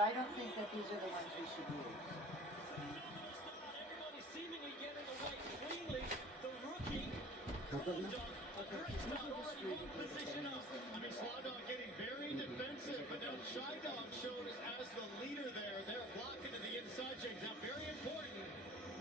I don't think that these are the ones we should use. Everybody seemingly getting away cleanly. The rookie. A great start already moving position up. I mean, Slawdog getting very defensive, but now Shy Dog showed as the leader there. They're blocking to the inside, James. Now, very important.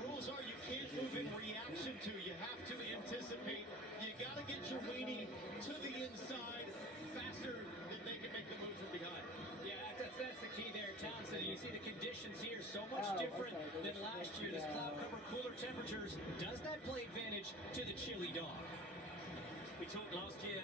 Rules are you can't move in reaction to. You have to anticipate. You got to get your Wienie to the inside faster than they can make the move from behind. Yeah, that's the key there, Townsend. You see the conditions here so much different than last year. This cloud cover, cooler temperatures. Does that play advantage to the chili dog? We talked last year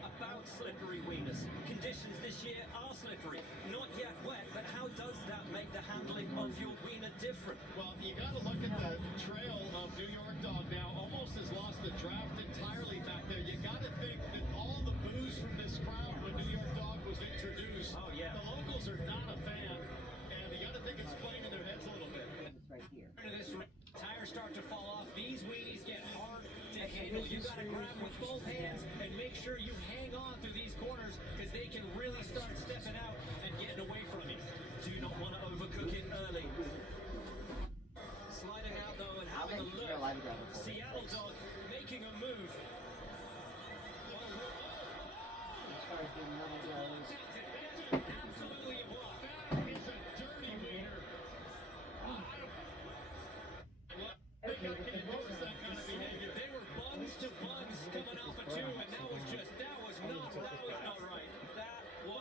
about slippery wieners. Conditions this year are slippery. Not yet wet, but how does that make the handling of your wiener different? Well, you got to look at the trail of New York Dog now. Almost has lost the draft entirely back there. You got to think that all the boos from this crowd when New York Dog was introduced, the locals are not a fan, and you got to think it's playing in their heads a little bit. It's right here. This tires start to fall off. These weenies get hard to handle. You got to grab them with both hands and make sure you hang on through these corners because they can really start stepping out and getting away from you. Do not want to overcook it early. Sliding out though and having a look. Seattle Dog making a move. Absolutely a block. It's a dirty wiener. They were buns to buns coming off of two, and that was not right.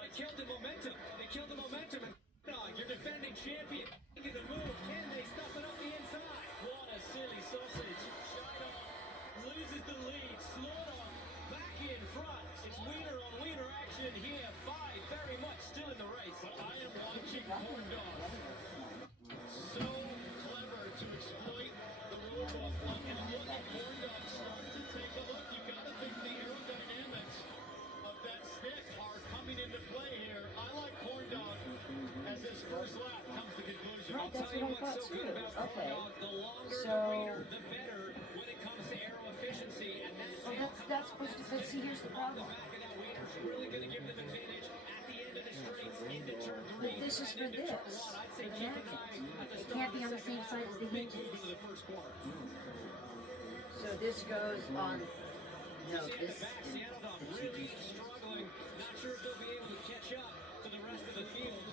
It killed the momentum. It killed the momentum. And your defending champion making the move. Can they stuff it up the inside? What a silly sausage. China loses the lead. Slaughter back in front. It's wiener on wiener action here. Five very much still in the race. But I am watching Corn Dog. So clever to exploit the rule book. And look at Corn Dog starting to take a look. You got to think the aerodynamics of that stick are coming into play here. I like Corn Dog as this first lap comes to conclusion. Right, that's what I thought too. Okay. The longer So, the wiener, the better when it comes to aero efficiency. And that's supposed to, but see, here's the problem. Really going to give them advantage at the end of the straights into turn three. But this is for this, for the napkins. It can't be on the same side as the hinges. So this goes on, no, this is Seattle Dog really struggling. Not sure if they'll be able to catch up to the rest of the field.